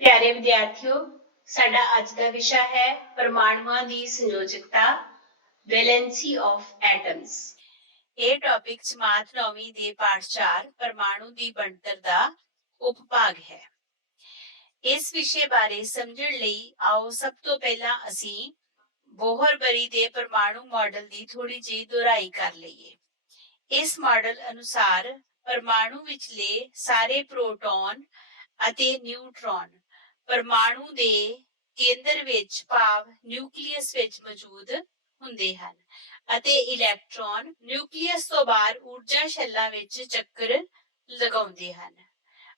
ਪਿਆਰੇ ਵਿਦਿਆਰਥੀਓ, ਸਾਡਾ ਅੱਜ ਦਾ ਵਿਸ਼ਾ ਹੈ ਪਰਮਾਣੂਆਂ ਦੀ ਸੰਯੋਜਕਤਾ, ਵੈਲੈਂਸੀ ਆਫ ਐਟਮਸ। ਇਹ ਟੌਪਿਕ ਜਮਾਤ 9ਵੀਂ ਦੇ ਪਾਠ 4 ਪਰਮਾਣੂ ਦੀ ਬਣਤਰ ਦਾ ਉਪਭਾਗ ਹੈ। ਇਸ ਵਿਸ਼ੇ ਬਾਰੇ ਸਮਝਣ ਲਈ ਆਓ ਸਭ ਤੋਂ ਪਹਿਲਾਂ ਅਸੀਂ ਬੋਹਰ-ਬਰੀ ਦੇ ਪਰਮਾਣੂ ਮਾਡਲ ਦੀ ਥੋੜੀ ਜਿਹੀ ਦੁਹਰਾਈ ਕਰ ਲਈਏ। ਇਸ ਮਾਡਲ ਅਨੁਸਾਰ ਪਰਮਾਣੂ ਵਿਚਲੇ ਸਾਰੇ ਪ੍ਰੋਟੋਨ ਅਤੇ ਨਿਊਟਰੋਨ ਪਰਮਾਣੂ ਦੇ ਕੇਂਦਰ ਵਿੱਚ ਭਾਵ ਨਿਊਕਲੀਅਸ ਵਿੱਚ ਮੌਜੂਦ ਹੁੰਦੇ ਹਨ ਅਤੇ ਇਲੈਕਟ੍ਰੋਨ ਨਿਊਕਲੀਅਸ ਤੋਂ ਬਾਹਰ ਊਰਜਾ ਸ਼ੈੱਲਾਂ ਵਿੱਚ ਚੱਕਰ ਲਗਾਉਂਦੇ ਹਨ।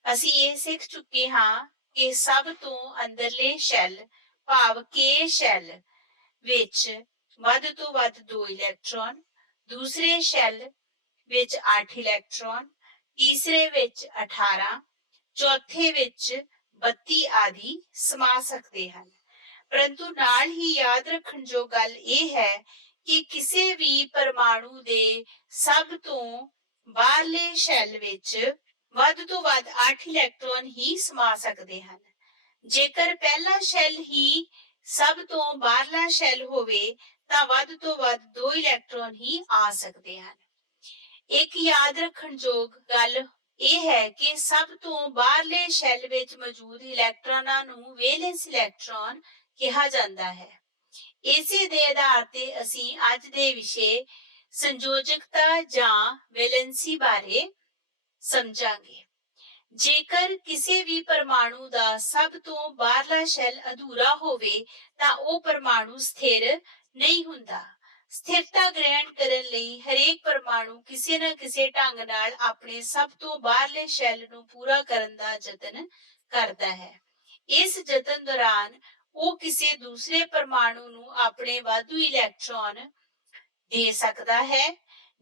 ਅਸੀਂ ਇਹ ਸਿੱਖ ਚੁੱਕੇ ਹਾਂ ਕਿ ਸਭ ਤੋਂ ਅੰਦਰਲੇ ਸ਼ੈੱਲ ਭਾਵ ਕੇ ਸ਼ੈੱਲ ਵਿੱਚ ਵੱਧ ਤੋਂ ਵੱਧ 2 ਇਲੈਕਟ੍ਰੋਨ, ਦੂਸਰੇ ਸ਼ੈੱਲ ਵਿੱਚ 8 ਇਲੈਕਟ੍ਰੋਨ, ਤੀਸਰੇ ਵਿੱਚ 18, ਚੌਥੇ ਵਿੱਚ 32 ਆਦਿ ਸਮਾ ਸਕਦੇ ਹਨ। ਪਰੰਤੂ ਨਾਲ ਹੀ ਯਾਦ ਰੱਖਣ ਜੋ ਗੱਲ ਇਹ ਹੈ ਕਿ ਕਿਸੇ ਵੀ ਪਰਮਾਣੂ ਦੇ ਸਭ ਤੋਂ ਬਾਹਰਲੇ ਸ਼ੈੱਲ ਵਿੱਚ ਵੱਧ ਤੋਂ ਵੱਧ 8 ਇਲੈਕਟ੍ਰੋਨ ਹੀ ਸਮਾ ਸਕਦੇ ਹਨ। ਜੇਕਰ ਪਹਿਲਾ ਸ਼ੈੱਲ ਹੀ ਸਭ ਤੋਂ ਬਾਹਰਲਾ ਸ਼ੈੱਲ ਹੋਵੇ ਤਾਂ ਵੱਧ ਤੋਂ ਵੱਧ 2 ਇਲੈਕਟ੍ਰੋਨ ਹੀ ਆ ਸਕਦੇ ਹਨ। ਇੱਕ ਯਾਦ ਰੱਖਣ ਯੋਗ ਗੱਲ ਇਹ ਹੈ ਕਿ ਸਭ ਤੋਂ ਬਾਹਰਲੇ ਸ਼ੈੱਲ ਵਿੱਚ ਮੌਜੂਦ ਇਲੈਕਟ੍ਰੋਨਾਂ ਨੂੰ ਵੈਲੈਂਸ ਇਲੈਕਟ੍ਰੋਨ ਕਿਹਾ ਜਾਂਦਾ ਹੈ। ਇਸੇ ਦੇ ਆਧਾਰ ਤੇ ਅਸੀਂ ਅੱਜ ਦੇ ਵਿਸ਼ੇ ਸੰਯੋਜਕਤਾ ਜਾਂ ਵੈਲੈਂਸੀ ਬਾਰੇ ਸਮਝਾਂਗੇ। ਜੇਕਰ ਕਿਸੇ ਵੀ ਪਰਮਾਣੂ ਦਾ ਸਭ ਤੋਂ ਬਾਹਰਲਾ ਸ਼ੈੱਲ ਅਧੂਰਾ ਹੋਵੇ ਤਾਂ ਉਹ ਪਰਮਾਣੂ ਸਥਿਰ ਨਹੀਂ ਹੁੰਦਾ। ਸਥਿਰਤਾ ਗ੍ਰਹਿਣ ਕਰਨ ਲਈ ਹਰੇਕ ਪਰਮਾਣੂ ਕਿਸੇ ਨਾ ਕਿਸੇ ਢੰਗ ਨਾਲ ਆਪਣੇ ਸਭ ਤੋਂ ਬਾਹਰਲੇ ਸ਼ੈੱਲ ਨੂੰ ਪੂਰਾ ਕਰਨ ਦਾ ਯਤਨ ਕਰਦਾ ਹੈ। ਇਸ ਯਤਨ ਦੌਰਾਨ ਉਹ ਕਿਸੇ ਦੂਸਰੇ ਪਰਮਾਣੂ ਨੂੰ ਆਪਣੇ ਵਾਧੂ ਇਲੈਕਟ੍ਰੋਨ ਦੇ ਸਕਦਾ ਹੈ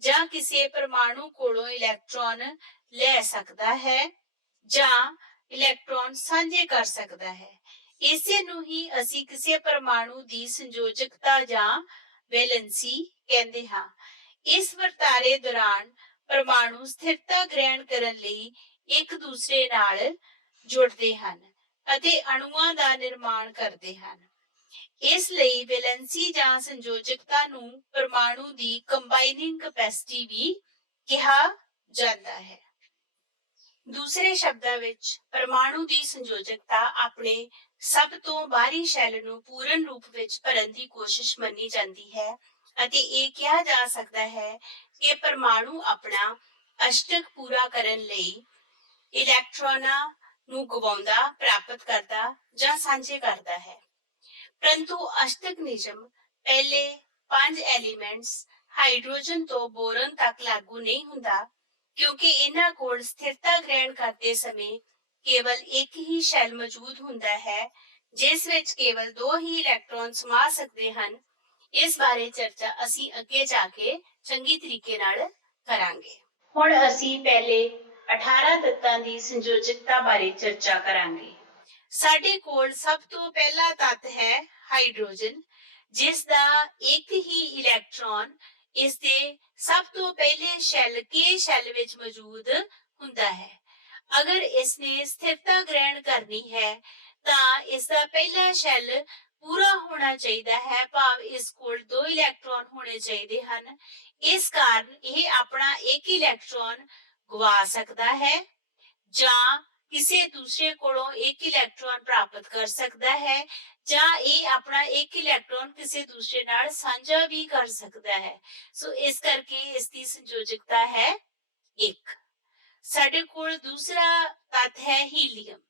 ਜਾਂ ਕਿਸੇ ਪਰਮਾਣੂ ਕੋਲੋਂ ਇਲੈਕਟ੍ਰੋਨ ਲੈ ਸਕਦਾ ਹੈ ਜਾਂ ਇਲੈਕਟ੍ਰੋਨ ਸਾਂਝੇ ਕਰ ਸਕਦਾ ਹੈ। ਇਸੇ ਨੂੰ ਹੀ ਅਸੀਂ ਕਿਸੇ ਪਰਮਾਣੂ ਦੀ ਸੰਯੋਜਕਤਾ ਜਾਂ ਵੈਲੈਂਸੀ ਕਹਿੰਦੇ ਹਾਂ। ਇਸ ਵਰਤਾਰੇ ਦੌਰਾਨ ਪਰਮਾਣੂ ਸਥਿਰਤਾ ਗ੍ਰਹਿਣ ਕਰਨ ਲਈ ਇੱਕ ਦੂਸਰੇ ਨਾਲ ਜੁੜਦੇ ਹਨ ਅਤੇ ਅਣੂਆਂ ਦਾ ਨਿਰਮਾਣ ਕਰਦੇ ਹਨ। ਇਸ ਲਈ ਵੈਲੈਂਸੀ ਜਾਂ ਸੰਯੋਜਕਤਾ ਨੂੰ ਪਰਮਾਣੂ ਦੀ ਕੰਬਾਈਨਿੰਗ ਕੈਪੈਸਿਟੀ ਵੀ ਕਿਹਾ ਜਾਂਦਾ ਹੈ। ਦੂਸਰੇ ਸ਼ਬਦਾਂ ਵਿੱਚ ਪਰਮਾਣੂ ਦੀ ਸੰਯੋਜਕਤਾ ਆਪਣੇ ਸਭ ਤੋਂ ਬਾਹਰੀ ਸ਼ੈੱਲ ਨੂੰ ਪੂਰਨ ਰੂਪ ਵਿੱਚ ਭਰਨ ਦੀ ਕੋਸ਼ਿਸ਼ ਮੰਨੀ ਜਾਂਦੀ ਹੈ ਅਤੇ ਇਹ ਕਿਹਾ ਜਾ ਸਕਦਾ ਹੈ ਕਿ ਪਰਮਾਣੂ ਆਪਣਾ ਅਸ਼ਟਕ ਪੂਰਾ ਕਰਨ ਲਈ ਇਲੈਕਟ੍ਰੋਨਾਂ ਨੂੰ ਗਵਾਉਂਦਾ, ਪ੍ਰਾਪਤ ਕਰਦਾ ਜਾਂ ਸਾਂਝੇ ਕਰਦਾ ਹੈ। ਪਰੰਤੂ ਅਸ਼ਟਕ ਨਿਯਮ ਪਹਿਲੇ 5 ਐਲੀਮੈਂਟਸ ਹਾਈਡਰੋਜਨ ਤੋਂ ਬੋਰਨ ਤੱਕ ਲਾਗੂ ਨਹੀਂ ਹੁੰਦਾ, ਕਿਉਂਕਿ ਇਹਨਾਂ ਕੋਲ ਸਥਿਰਤਾ ਗ੍ਰਹਿਣ ਕਰਦੇ ਸਮੇਂ ਕੇਵਲ ਇੱਕ ਹੀ ਸ਼ੈੱਲ ਮੌਜੂਦ ਹੁੰਦਾ ਹੈ ਜਿਸ ਵਿੱਚ ਕੇਵਲ 2 ਹੀ ਇਲੈਕਟ੍ਰੋਨ ਸਮਾ ਸਕਦੇ ਹਨ। ਇਸ ਬਾਰੇ ਚਰਚਾ ਅਸੀਂ ਅੱਗੇ ਜਾ ਕੇ ਚੰਗੀ ਤਰੀਕੇ ਨਾਲ ਕਰਾਂਗੇ। ਹੁਣ ਅਸੀਂ ਪਹਿਲੇ 18 ਤੱਤਾਂ ਦੀ ਸੰਯੋਜਕਤਾ ਬਾਰੇ ਚਰਚਾ ਕਰਾਂਗੇ। ਸਾਡੇ ਕੋਲ ਸਭ ਤੋਂ ਪਹਿਲਾ ਤੱਤ ਹੈ ਹਾਈਡਰੋਜਨ, ਜਿਸ ਦਾ ਇੱਕ ਹੀ ਇਲੈਕਟ੍ਰੋਨ ਇਸ ਦੇ ਸਭ ਤੋਂ ਪਹਿਲੇ ਸ਼ੈੱਲ ਕੇ ਸ਼ੈੱਲ ਵਿੱਚ ਮੌਜੂਦ ਹੁੰਦਾ ਹੈ। ਅਗਰ ਇਸ ਨੇ ਸਥਿਰਤਾ ਗ੍ਰਹਿਣ ਕਰਨੀ ਹੈ ਤਾਂ ਇਸ ਦਾ ਪਹਿਲਾ ਸ਼ੈੱਲ ਪੂਰਾ ਹੋਣਾ ਚਾਹੀਦਾ ਹੈ, ਭਾਵ ਇਸ ਕੋਲ 2 ਇਲੈਕਟ੍ਰੋਨ ਹੋਣੇ ਚਾਹੀਦੇ ਹਨ। ਇਸ ਕਾਰਨ ਇਹ ਆਪਣਾ ਇੱਕ ਇਲੈਕਟ੍ਰੋਨ ਗਵਾ ਸਕਦਾ ਹੈ ਜਾਂ ਕਿਸੇ ਦੂਸਰੇ ਕੋਲੋਂ ਇੱਕ ਇਲੈਕਟ੍ਰੋਨ ਪ੍ਰਾਪਤ ਕਰ ਸਕਦਾ ਹੈ ਜਾਂ ਇਹ ਆਪਣਾ ਇੱਕ ਇਲੈਕਟ੍ਰੋਨ ਕਿਸੇ ਦੂਸਰੇ ਨਾਲ ਸਾਂਝਾ ਵੀ ਕਰ ਸਕਦਾ ਹੈ। ਸੋ ਇਸ ਕਰਕੇ ਇਸ ਦੀ ਸੰਯੋਜਕਤਾ ਹੈ 1। ਸਾਡੇ ਕੋਲ ਦੂਸਰਾ ਤੱਤ ਹੈ ਹੀਲੀਅਮ।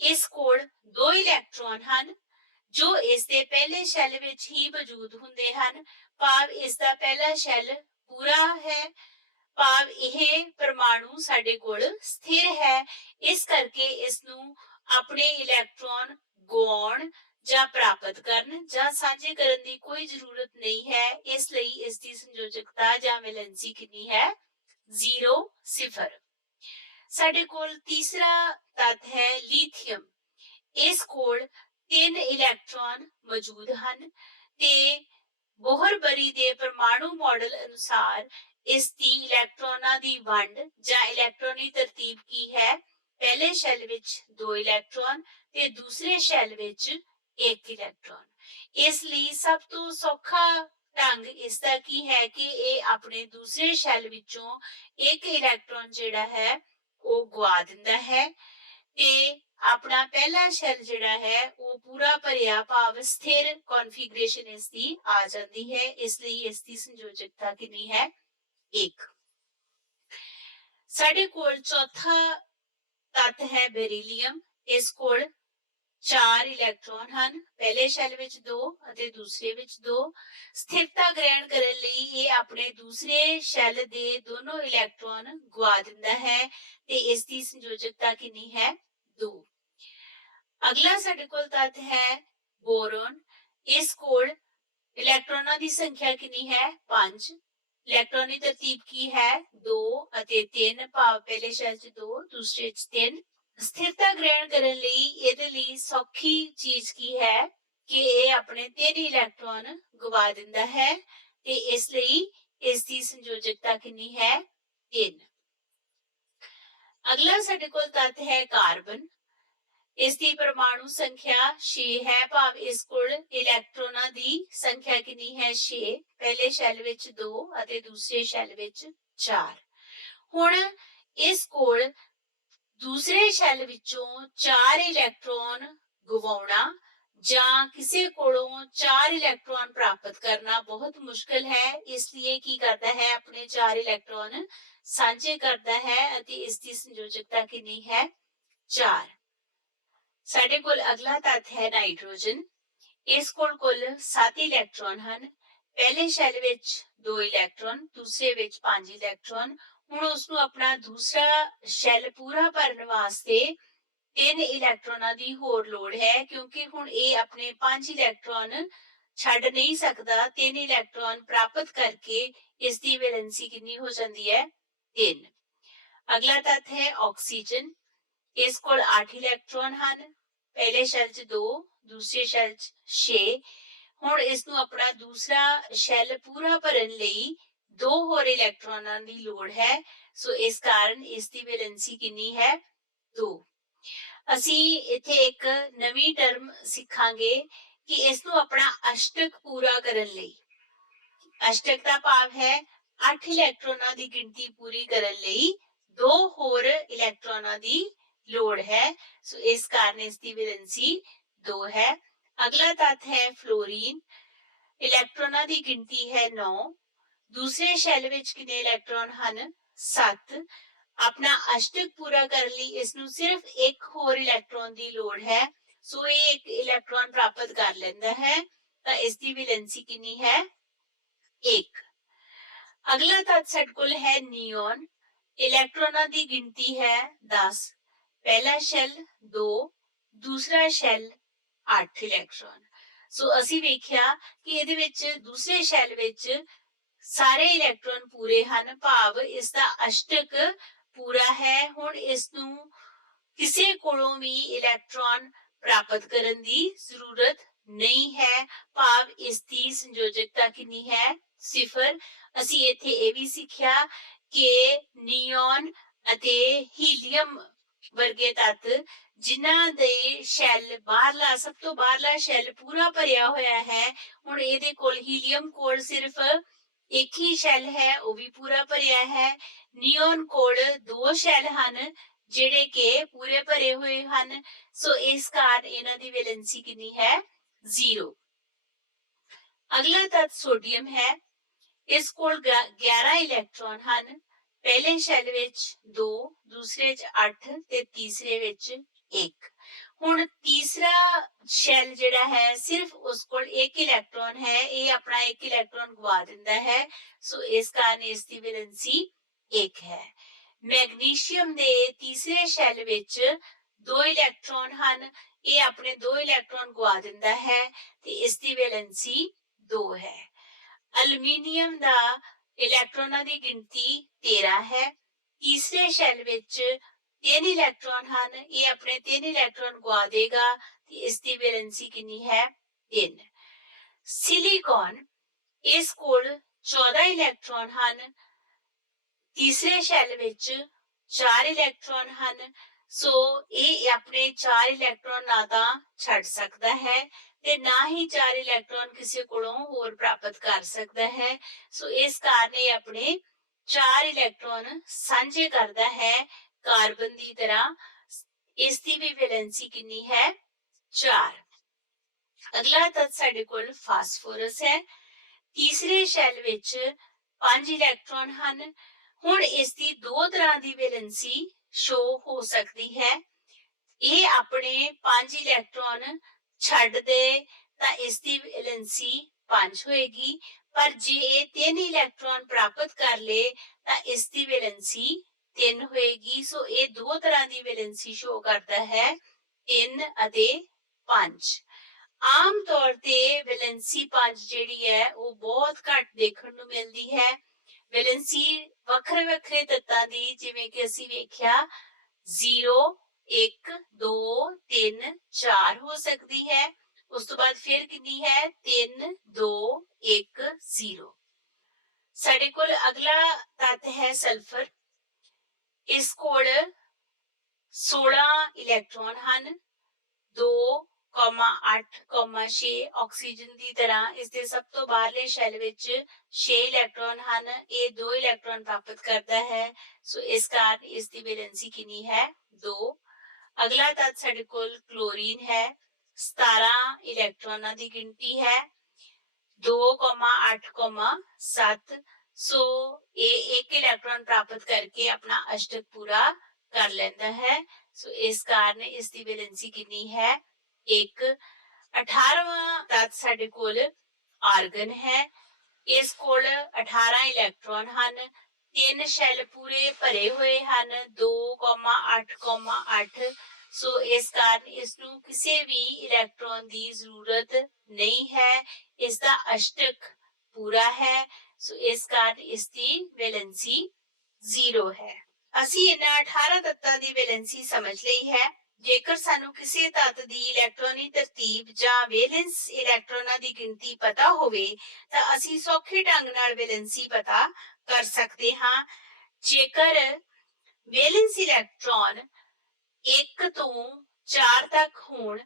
ਇਸ ਕੋਲ 2 ਇਲੈਕਟ੍ਰੋਨ ਹਨ ਜੋ ਇਸ ਦੇ ਪਹਿਲੇ ਸ਼ੈੱਲ ਵਿੱਚ ਹੀ ਮੌਜੂਦ ਹੁੰਦੇ ਹਨ, ਭਾਵ ਇਸ ਦਾ ਪਹਿਲਾ ਸ਼ੈੱਲ ਪੂਰਾ ਹੈ, ਭਾਵ ਇਹ ਪਰਮਾਣੂ ਸਾਡੇ ਕੋਲ ਸਥਿਰ ਹੈ। ਇਸ ਕਰਕੇ ਇਸ ਨੂੰ ਆਪਣੇ ਇਲੈਕਟ੍ਰੋਨ ਗਵਾਉਣ ਜਾਂ ਪ੍ਰਾਪਤ ਕਰਨ ਜਾਂ ਸਾਂਝੇ ਕਰਨ ਦੀ ਕੋਈ ਜ਼ਰੂਰਤ ਨਹੀਂ ਹੈ। ਇਸ ਲਈ ਇਸ ਦੀ ਸੰਯੋਜਕਤਾ ਜਾਂ ਵੈਲੈਂਸੀ ਕਿੰਨੀ ਹੈ? 0। ਸਾਡੇ ਕੋਲ ਤੀਸਰਾ ਤੱਤ ਹੈ ਲੀਥੀਅਮ। ਇਸ ਕੋਲ 3 ਇਲੈਕਟ੍ਰੋਨ ਮੌਜੂਦ ਹਨ ਤੇ ਬੋਹਰ-ਬਰੀ ਦੇ ਪਰਮਾਣੂ ਮਾਡਲ ਅਨੁਸਾਰ ਇਸ ਦੀ ਇਲੈਕਟ੍ਰੋਨਾਂ ਦੀ ਵੰਡ ਜਾਂ ਇਲੈਕਟ੍ਰੋਨੀ ਤਰਤੀਬ ਕੀ ਹੈ? ਪਹਿਲੇ ਸ਼ੈਲ ਵਿੱਚ 2 ਇਲੈਕਟ੍ਰੋਨ ਤੇ ਦੂਸਰੇ ਸ਼ੈਲ ਵਿੱਚ 1 ਇਲੈਕਟ੍ਰੋਨ। ਇਸ ਲਈ ਸਭ ਤੋਂ ਸੌਖਾ ਢੰਗ ਇਸ ਦਾ ਕੀ ਹੈ ਕਿ ਇਹ ਆਪਣੇ ਦੂਸਰੇ ਸ਼ੈਲ ਵਿੱਚੋਂ 1 ਇਲੈਕਟ੍ਰੋਨ ਜਿਹੜਾ ਹੈ ਉਹ ਗਵਾ ਦਿੰਦਾ ਹੈ ਤੇ ਆਪਣਾ ਪਹਿਲਾ ਸ਼ੈਲ ਜਿਹੜਾ ਹੈ ਉਹ ਪੂਰਾ ਭਰਿਆ ਭਾਵ ਸਥਿਰ ਕਨਫਿਗਰੇਸ਼ਨ ਇਸ ਦੀ ਆ ਜਾਂਦੀ ਹੈ। ਇਸ ਲਈ ਇਸ ਦੀ ਸੰਯੋਜਕਤਾ ਕਿੰਨੀ ਹੈ? 1। ਸਾਡੇ ਕੋਲ ਚੌਥਾ ਤੱਤ ਹੈ ਬੈਰੀਲੀਅਮ। ਇਸ ਕੋਲ 4 ਇਲੈਕਟ੍ਰੋਨ ਹਨ, ਪਹਿਲੇ ਸ਼ੈਲ ਵਿੱਚ 2 ਅਤੇ ਦੂਸਰੇ ਵਿੱਚ 2। ਸਥਿਰਤਾ ਗ੍ਰਹਿਣ ਕਰਨ ਲਈ ਇਹ ਆਪਣੇ ਦੂਸਰੇ ਸ਼ੈਲ ਦੇ ਦੋਨੋਂ ਇਲੈਕਟ੍ਰੋਨ ਗਵਾ ਦਿੰਦਾ ਹੈ ਤੇ ਇਸ ਦੀ ਸੰਯੋਜਕਤਾ ਕਿੰਨੀ ਹੈ? 2। ਅਗਲਾ ਸਾਡੇ ਕੋਲ ਤੱਤ ਹੈ ਬੋਰੋਨ। ਇਸ ਕੋਲ ਇਲੈਕਟ੍ਰੋਨਾਂ ਦੀ ਸੰਖਿਆ ਕਿੰਨੀ ਹੈ? 5। ਇਲੈਕਟ੍ਰੋਨੀ ਤਰਤੀਬ ਕੀ ਹੈ? 2 ਅਤੇ 3 ਭਾਵ ਪਹਿਲੇ ਸ਼ੈਲ 'ਚ 2 ਦੂਸਰੇ 'ਚ 3। ਸਥਿਰਤਾ ਗ੍ਰਹਿਣ ਕਰਨ ਲਈ ਇਹਦੇ ਲਈ ਸੌਖੀ ਚੀਜ਼ ਕੀ ਹੈ ਕਿ ਇਹ ਆਪਣੇ 3 ਇਲੈਕਟ੍ਰੋਨ ਗਵਾ ਦਿੰਦਾ ਹੈ ਤੇ ਇਸ ਲਈ ਇਸ ਦੀ ਸੰਯੋਜਕਤਾ ਕਿੰਨੀ ਹੈ? 3। ਅਗਲਾ ਸਾਡੇ ਕੋਲ ਤੱਤ ਹੈ ਕਾਰਬਨ। ਇਸ ਦੀ ਪਰਮਾਣੂ ਸੰਖਿਆ 6 ਹੈ ਭਾਵ ਇਸ ਕੋਲ ਇਲੈਕਟ੍ਰੋਨਾਂ ਦੀ ਸੰਖਿਆ ਕਿੰਨੀ ਹੈ? 6। ਪਹਿਲੇ ਸ਼ੈਲ ਵਿੱਚ 2 ਅਤੇ ਦੂਸਰੇ ਸ਼ੈਲ ਵਿੱਚ 4। ਹੁਣ ਇਸ ਕੋਲ ਦੂਸਰੇ ਸ਼ੈਲ ਵਿੱਚੋਂ 4 ਇਲੈਕਟ੍ਰੋਨ ਗਵਾਉਣਾ ਜਾਂ ਕਿਸੇ ਕੋਲੋਂ 4 ਇਲੈਕਟ੍ਰੋਨ ਪ੍ਰਾਪਤ ਕਰਨਾ ਬਹੁਤ ਮੁਸ਼ਕਲ ਹੈ। ਇਸ ਲਈ ਕੀ ਕਰਦਾ ਹੈ? ਆਪਣੇ 4 ਇਲੈਕਟ੍ਰੋਨ ਸਾਂਝੇ ਕਰਦਾ ਹੈ ਅਤੇ ਇਸ ਦੀ ਸੰਯੋਜਕਤਾ ਕਿੰਨੀ ਹੈ? 4। ਸਾਡੇ ਕੋਲ ਅਗਲਾ ਤੱਤ ਹੈ ਨਾਈਟ੍ਰੋਜਨ। ਇਸ ਕੋਲ ਕੁੱਲ 7 ਇਲੈਕਟ੍ਰੋਨ ਹਨ, ਪਹਿਲੇ ਸ਼ੈਲ ਵਿੱਚ 2 ਇਲੈਕਟ੍ਰੋਨ ਦੂਸਰੇ ਵਿੱਚ 5 ਇਲੈਕਟ੍ਰੋਨ। ਹੁਣ ਉਸ ਨੂੰ ਆਪਣਾ ਦੂਸਰਾ ਸ਼ੈਲ ਪੂਰਾ ਭਰਨ ਵਾਸਤੇ 3 ਇਲੈਕਟ੍ਰੋਨਾਂ ਦੀ ਹੋਰ ਲੋੜ ਹੈ ਕਿਉਂਕਿ ਹੁਣ ਇਹ ਆਪਣੇ 5 ਇਲੈਕਟ੍ਰੋਨ ਛੱਡ ਨਹੀਂ ਸਕਦਾ। 3 ਇਲੈਕਟ੍ਰੋਨ ਪ੍ਰਾਪਤ ਕਰਕੇ ਇਸ ਦੀ ਵੈਲੈਂਸੀ ਕਿੰਨੀ ਹੋ ਜਾਂਦੀ ਹੈ? 3। ਅਗਲਾ ਤੱਤ ਹੈ ਆਕਸੀਜਨ। ਇਸ ਕੋਲ 8 ਇਲੈਕਟ੍ਰੋਨ ਹਨ, ਪਹਿਲੇ ਸ਼ੈਲ 'ਚ 2 ਦੂਸਰੇ ਸ਼ੈਲ 'ਚ 6। ਹੁਣ ਇਸ ਨੂੰ ਆਪਣਾ ਦੂਸਰਾ ਸ਼ੈਲ ਪੂਰਾ ਭਰਨ ਲਈ 2 ਹੋਰ ਇਲੈਕਟ੍ਰੋਨਾਂ ਦੀ ਲੋੜ ਹੈ। ਸੋ ਇਸ ਕਾਰਨ ਇਸ ਦੀ ਵੈਲੈਂਸੀ ਕਿੰਨੀ ਹੈ? 2। ਅਸੀਂ ਇੱਥੇ ਇੱਕ ਨਵੀਂ ਟਰਮ ਸਿੱਖਾਂਗੇ ਕਿ ਇਸ ਨੂੰ ਆਪਣਾ ਅਸ਼ਟਕ ਪੂਰਾ ਕਰਨ ਲਈ, ਅਸ਼ਟਕ ਦਾ ਭਾਵ ਹੈ 8 ਇਲੈਕਟ੍ਰੋਨਾਂ ਦੀ ਗਿਣਤੀ ਪੂਰੀ ਕਰਨ ਲਈ 2 ਹੋਰ ਇਲੈਕਟ੍ਰੋਨਾਂ ਦੀ ਲੋੜ ਹੈ। ਸੋ ਇਸ ਕਾਰਨ ਇਸ ਦੀ ਵੈਲੈਂਸੀ 2 ਹੈ। ਅਗਲਾ ਤੱਤ ਹੈ ਫਲੋਰੀਨ। ਇਲੈਕਟ੍ਰੋਨਾਂ ਦੀ ਗਿਣਤੀ ਹੈ 9। ਦੂਸਰੇ ਸ਼ੈਲ ਵਿੱਚ ਕਿੰਨੇ ਇਲੈਕਟ੍ਰੋਨ ਹਨ? 7। ਆਪਣਾ ਅਸ਼ਟਕ ਪੂਰਾ ਕਰਨ ਲਈ ਇਸ ਨੂੰ ਸਿਰਫ ਇੱਕ ਹੋਰ ਇਲੈਕਟ੍ਰੋਨ ਦੀ ਲੋੜ ਹੈ। ਸੋ ਇਹ ਇੱਕ ਇਲੈਕਟ੍ਰੋਨ ਪ੍ਰਾਪਤ ਕਰ ਲੈਂਦਾ ਹੈ ਤਾਂ ਇਸ ਦੀ ਵੈਲੈਂਸੀ ਕਿੰਨੀ ਹੈ? 1। ਅਗਲਾ ਤੱਤ ਸਾਡੇ ਕੋਲ ਹੈ ਨਿਓਨ। ਇਲੈਕਟ੍ਰੋਨਾਂ ਦੀ ਗਿਣਤੀ ਹੈ 10। ਪਹਿਲਾ ਸ਼ੈਲ 2 ਦੂਸਰਾ ਸ਼ੈਲ 8 ਇਲੈਕਟ੍ਰੋਨ। ਸੋ ਅਸੀਂ ਵੇਖਿਆ ਕਿ ਇਹਦੇ ਵਿੱਚ ਦੂਸਰੇ ਸ਼ੈਲ ਵਿੱਚ ਸਾਰੇ ਇਲੈਕਟ੍ਰੋਨ ਪੂਰੇ ਹਨ ਭਾਵ ਇਸ ਦਾ ਅਸ਼ਟਕ ਪੂਰਾ ਹੈ। ਹੁਣ ਇਸ ਨੂੰ ਕਿਸੇ ਕੋਲੋਂ ਵੀ ਇਲੈਕਟ੍ਰੋਨ ਪ੍ਰਾਪਤ ਕਰਨ ਦੀ ਜ਼ਰੂਰਤ ਨਹੀਂ ਹੈ ਭਾਵ ਇਸ ਦੀ ਸੰਯੋਜਕਤਾ ਕਿੰਨੀ ਹੈ? 0। ਅਸੀਂ ਇੱਥੇ ਇਹ ਵੀ ਸਿੱਖਿਆ ਕਿ ਨਿਓਨ ਅਤੇ ਹੀਲੀਅਮ ਵਰਗੇ ਤੱਤ ਜਿਨ੍ਹਾਂ ਦੇ ਸ਼ੈਲ ਬਾਹਰਲਾ ਸਭ ਤੋਂ ਬਾਹਰਲਾ ਸ਼ੈਲ ਪੂਰਾ ਭਰਿਆ ਹੋਇਆ ਹੈ, ਹੁਣ ਇਹਦੇ ਕੋਲ ਹੀਲੀਅਮ ਕੋਲ ਸਿਰਫ ਇੱਕ ਹੀ ਸ਼ੈਲ ਹੈ ਉਹ ਵੀ ਪੂਰਾ ਭਰਿਆ ਹੈ। ਨਿਓਨ ਕੋਲ 2 ਸ਼ੈਲ ਹਨ ਜਿਹੜੇ ਕਿ ਪੂਰੇ ਭਰੇ ਹੋਏ ਹਨ। ਸੋ ਇਸ ਕਾਰਨ ਇਹਨਾਂ ਦੀ ਵੈਲੈਂਸੀ ਕਿੰਨੀ ਹੈ? 0। ਅਗਲਾ ਤੱਤ ਸੋਡੀਅਮ ਹੈ। ਇਸ ਕੋਲ 11 ਇਲੈਕਟ੍ਰੋਨ ਹਨ, ਪਹਿਲੇ ਸ਼ੈਲ ਵਿੱਚ 2 ਦੂਸਰੇ 'ਚ 8 ਤੇ ਤੀਸਰੇ ਵਿੱਚ 1। ਹੁਣ ਤੀਸਰਾ ਸ਼ੈਲ ਜਿਹੜਾ ਹੈ ਸਿਰਫ ਉਸ ਕੋਲ 1 ਇਲੈਕਟ੍ਰੋਨ ਹੈ, ਇਹ ਆਪਣਾ 1 ਇਲੈਕਟ੍ਰੋਨ ਗਵਾ ਦਿੰਦਾ ਹੈ। ਸੋ ਇਸ ਕਾਰਨ ਇਸ ਦੀ ਵੈਲੈਂਸੀ 1 ਹੈ। ਮੈਗਨੀਸ਼ੀਅਮ ਦੇ ਤੀਸਰੇ ਸ਼ੈਲ ਵਿੱਚ 2 ਇਲੈਕਟ੍ਰੋਨ ਹਨ, ਇਹ ਆਪਣੇ 2 ਇਲੈਕਟ੍ਰੋਨ ਗਵਾ ਦਿੰਦਾ ਹੈ ਤੇ ਇਸ ਦੀ ਵੈਲੈਂਸੀ 2 ਹੈ। ਐਲੂਮੀਨੀਅਮ ਦਾ ਇਲੈਕਟ੍ਰੋਨਾਂ ਦੀ ਗਿਣਤੀ 13 ਹੈ, ਤੀਸਰੇ ਸ਼ੈਲ ਵਿੱਚ 3 ਇਲੈਕਟ੍ਰੋਨ ਹਨ, ਇਹ ਆਪਣੇ 3 ਇਲੈਕਟ੍ਰੋਨ ਗਵਾ ਦੇਗਾ ਤੇ ਇਸ ਦੀ ਵੈਲੈਂਸੀ ਕਿੰਨੀ ਹੈ? 3। ਸਿਲੀਕਨ, ਇਸ ਕੋਲ 14 ਇਲੈਕਟ੍ਰੋਨ ਹਨ, ਤੀਸਰੇ ਸ਼ੈਲ ਵਿੱਚ 4 ਇਲੈਕਟ੍ਰੋਨ ਹਨ, ਸੋ ਇਹ ਆਪਣੇ 4 ਇਲੈਕਟ੍ਰੋਨ ਨਾ ਤਾਂ ਛੱਡ ਸਕਦਾ ਹੈ ਤੇ ਨਾ ਹੀ 4 ਇਲੈਕਟ੍ਰੋਨ ਕਿਸੇ ਕੋਲੋਂ ਹੋਰ ਪ੍ਰਾਪਤ ਕਰ ਸਕਦਾ ਹੈ। ਸੋ ਇਸ ਕਾਰਨ ਇਹ ਆਪਣੇ 4 ਇਲੈਕਟ੍ਰੋਨ ਸਾਂਝੇ ਕਰਦਾ ਹੈ ਕਾਰਬਨ ਦੀ ਤਰ੍ਹਾਂ। ਇਸ ਦੀ ਵੀ ਵੈਲੈਂਸੀ ਕਿੰਨੀ ਹੈ? 4। ਅਗਲਾ ਤੱਤ ਸਾਡੇ ਕੋਲ ਫਾਸਫੋਰਸ ਹੈ। ਤੀਸਰੇ ਸ਼ੈਲ ਵਿੱਚ 5 ਇਲੈਕਟ੍ਰੋਨ ਹਨ। ਹੁਣ ਇਸ ਦੀ ਦੋ ਤਰ੍ਹਾਂ ਦੀ ਵੈਲੈਂਸੀ ਸ਼ੋ ਹੋ ਸਕਦੀ ਹੈ। ਇਹ ਆਪਣੇ 5 ਇਲੈਕਟ੍ਰੋਨ ਛੱਡ ਦੇ ਤਾਂ ਇਸ ਦੀ ਵੈਲੈਂਸੀ 5 ਹੋਏਗੀ, ਪਰ ਜੇ ਇਹ 3 ਇਲੈਕਟ੍ਰੋਨ ਪ੍ਰਾਪਤ ਕਰ ਲੇ ਤਾਂ ਇਸ ਦੀ ਵੈਲੈਂਸੀ 3 ਹੋਏਗੀ। ਸੋ ਇਹ ਦੋ ਤਰ੍ਹਾਂ ਦੀ ਵੈਲੈਂਸੀ ਸ਼ੋ ਕਰਦਾ ਹੈ, 3 ਅਤੇ 5। ਆਮ ਤੌਰ ਤੇ ਵੈਲੈਂਸੀ 5 ਜਿਹੜੀ ਹੈ ਉਹ ਬਹੁਤ ਘੱਟ ਦੇਖਣ ਨੂੰ ਮਿਲਦੀ ਹੈ। ਵੈਲੈਂਸੀ ਵੱਖਰੇ ਵੱਖਰੇ ਤੱਤਾਂ ਦੀ, ਜਿਵੇਂ ਕਿ ਅਸੀਂ ਵੇਖਿਆ 0, 1, 2, 3, 4 ਹੋ ਸਕਦੀ ਹੈ। ਉਸ ਤੋਂ ਬਾਅਦ ਫਿਰ ਕਿੰਨੀ ਹੈ? 3, 2, 1, 0। ਸਾਡੇ ਕੋਲ ਅਗਲਾ ਤੱਤ ਹੈ ਸਲਫਰ। ਇਸ ਕੋਲ 16 ਇਲੈਕਟ੍ਰੋਨ ਹਨ। 2, 8, 6 ਆਕਸੀਜਨ ਦੀ ਤਰ੍ਹਾਂ ਇਸ ਦੇ ਸਭ ਤੋਂ ਬਾਹਰਲੇ ਸ਼ੈਲ ਵਿੱਚ 6 ਇਲੈਕਟ੍ਰੋਨ ਹਨ। ਇਹ 2 ਇਲੈਕਟ੍ਰੋਨ ਪ੍ਰਾਪਤ ਕਰਦਾ ਹੈ। ਸੋ ਇਸ ਕਾਰਨ ਇਸ ਦੀ ਵੈਲੈਂਸੀ ਕਿੰਨੀ ਹੈ? 2। ਅਗਲਾ ਤੱਤ ਸਾਡੇ ਕੋਲ ਕਲੋਰੀਨ ਹੈ। 17 ਇਲੈਕਟ੍ਰੋਨਾਂ ਦੀ ਗਿਣਤੀ ਹੈ। 2, 8, 7। ਸੋ ਇਹ 1 ਇਲੈਕਟ੍ਰੋਨ ਪ੍ਰਾਪਤ ਕਰਕੇ ਆਪਣਾ ਅਸ਼ਟਕ ਪੂਰਾ ਕਰ ਲੈਂਦਾ ਹੈ। ਸੋ ਇਸ ਕਾਰਨ ਇਸ ਦੀ ਵੈਲੈਂਸੀ ਕਿੰਨੀ ਹੈ? 1। 18ਵਾਂ ਤੱਤ ਸਾਡੇ ਕੋਲ ਆਰਗਨ ਹੈ। ਇਸ ਕੋਲ 18 ਇਲੈਕਟ੍ਰੋਨ ਹਨ। 3 ਸ਼ੈਲ ਪੂਰੇ ਭਰੇ ਹੋਏ ਹਨ। 2, 8, 8। ਸੋ ਇਸ ਕਾਰਨ ਇਸ ਨੂੰ ਕਿਸੇ ਵੀ ਇਲੈਕਟ੍ਰੋਨ ਦੀ ਜ਼ਰੂਰਤ ਨਹੀਂ ਹੈ। ਇਸ ਦਾ ਅਸ਼ਟਕ ਪੂਰਾ ਹੈ। ਸੋ ਇਸ ਕਾਰਨ ਇਸ ਦੀ ਵੈਲੈਂਸੀ 0 ਹੈ। ਅਸੀਂ ਇਹਨਾਂ 18 ਤੱਤਾਂ ਦੀ ਵੈਲੈਂਸੀ ਸਮਝ ਲਈ ਹੈ। ਜੇਕਰ ਸਾਨੂੰ ਕਿਸੇ ਤੱਤ ਦੀ ਇਲੈਕਟ੍ਰੋਨਿਕ ਤਰਤੀਬ ਜਾਂ ਵੈਲੈਂਸ ਇਲੈਕਟ੍ਰੋਨਾਂ ਦੀ ਗਿਣਤੀ ਪਤਾ ਹੋਵੇ ਤਾਂ ਅਸੀਂ ਸੌਖੇ ਢੰਗ ਨਾਲ ਵੈਲੈਂਸੀ ਪਤਾ ਕਰ ਸਕਦੇ ਹਾਂ। ਜੇਕਰ ਵੈਲੈਂਸ ਇਲੈਕਟ੍ਰੋਨ 1 ਤੋਂ 4 ਤੱਕ ਹੋਣ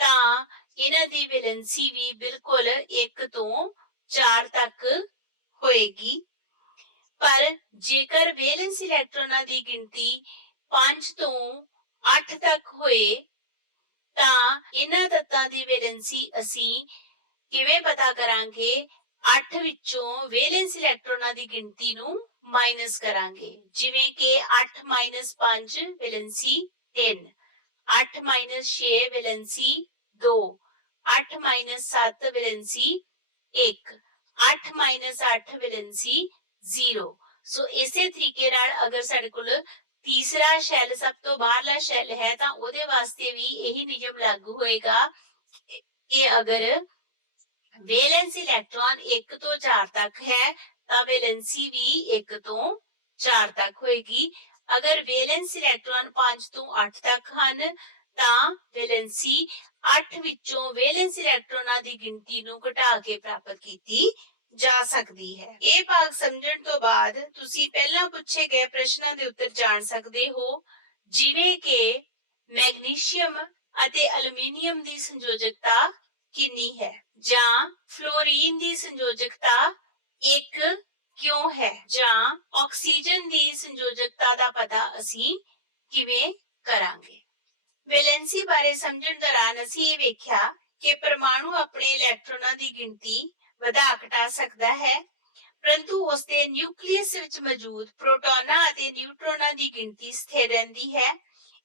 ਤਾਂ ਇਹਨਾਂ ਦੀ ਵੈਲੈਂਸੀ ਵੀ ਬਿਲਕੁਲ 1 ਤੋਂ 4 ਤੱਕ ਹੋਏਗੀ। ਪਰ ਜੇਕਰ ਵੈਲੈਂਸ ਇਲੈਕਟ੍ਰੋਨਾਂ ਦੀ ਗਿਣਤੀ 5 ਤੋਂ 8 ਤੱਕ ਹੋਏ ਤਾਂ ਇਹਨਾਂ ਤੱਤਾਂ ਦੀ ਵੈਲੈਂਸੀ ਅਸੀਂ ਕਿਵੇਂ ਪਤਾ ਕਰਾਂਗੇ? 8 ਵਿੱਚੋਂ ਵੈਲੈਂਸ ਇਲੈਕਟ੍ਰੋਨਾਂ ਦੀ ਗਿਣਤੀ ਨੂੰ ਮਾਈਨਸ ਕਰਾਂਗੇ। ਜਿਵੇਂ ਕਿ 8 - 5 ਵੈਲੈਂਸੀ 3, 8 - 6 ਵੈਲੈਂਸੀ 2, 8 - 7 ਵੈਲੈਂਸੀ 1, 8 - 8 ਵੈਲੈਂਸੀ 0। ਸੋ ਇਸੇ ਤਰੀਕੇ ਨਾਲ ਅਗਰ ਸਾਡੇ ਕੋਲ ਤੀਸਰਾ ਸ਼ੈਲ ਸਭ ਤੋਂ ਬਾਹਰਲਾ ਸ਼ੈਲ ਹੈ ਤਾਂ ਉਹਦੇ ਵਾਸਤੇ ਵੀ ਇਹੀ ਨਿਯਮ ਲਾਗੂ ਹੋਏਗਾ ਕਿ ਅਗਰ ਵੈਲੈਂਸ ਇਲੈਕਟ੍ਰੋਨ 1 ਤੋਂ 4 ਤੱਕ ਹੈ ਤਾਂ ਵੈਲੈਂਸੀ ਵੀ 1 ਤੋਂ 4 ਤੱਕ ਹੋਏਗੀ। ਅਗਰ ਵੈਲੈਂਸ ਇਲੈਕਟ੍ਰੋਨ 5 ਤੋਂ 8 ਤੱਕ ਹਨ ਤਾਂ ਵੈਲੈਂਸੀ 8 ਵਿੱਚੋਂ ਵੈਲੈਂਸ ਇਲੈਕਟ੍ਰੋਨਾਂ ਦੀ ਗਿਣਤੀ ਨੂੰ ਘਟਾ ਕੇ ਪ੍ਰਾਪਤ ਕੀਤੀ ਜਾ ਸਕਦੀ ਹੈ। ਇਹ ਭਾਗ ਸਮਝਣ ਤੋਂ ਬਾਅਦ ਤੁਸੀਂ ਪਹਿਲਾਂ ਪੁੱਛੇ ਗਏ ਪ੍ਰਸ਼ਨਾਂ ਦੇ ਉੱਤਰ ਜਾਣ ਸਕਦੇ ਹੋ, ਜਿਵੇਂ ਕਿ ਮੈਗਨੀਸ਼ੀਅਮ ਅਤੇ ਐਲੂਮੀਨੀਅਮ ਦੀ ਸੰਯੋਜਕਤਾ ਕਿੰਨੀ ਹੈ, ਜਾਂ ਫਲੋਰੀਨ ਦੀ ਸੰਯੋਜਕਤਾ 1 ਕਿਉਂ ਹੈ, ਜਾਂ ਆਕਸੀਜਨ ਦੀ ਸੰਯੋਜਕਤਾ ਦਾ ਪਤਾ ਅਸੀਂ ਕਿਵੇਂ ਕਰਾਂਗੇ। ਵੈਲੈਂਸੀ ਬਾਰੇ ਸਮਝਣ ਦੌਰਾਨ ਅਸੀਂ ਇਹ ਵੇਖਿਆ ਕਿ ਪਰਮਾਣੂ ਆਪਣੇ ਇਲੈਕਟ੍ਰੋਨਾਂ ਦੀ ਗਿਣਤੀ ਵਧਾ ਘਟਾ ਸਕਦਾ ਹੈ, ਪਰੰਤੂ ਉਸਦੇ ਨਿਊਕਲੀਅਸ ਵਿੱਚ ਮੌਜੂਦ ਪ੍ਰੋਟੋਨਾਂ ਅਤੇ ਨਿਊਟਰੋਨਾਂ ਦੀ ਗਿਣਤੀ ਸਥਿਰ ਰਹਿੰਦੀ ਹੈ।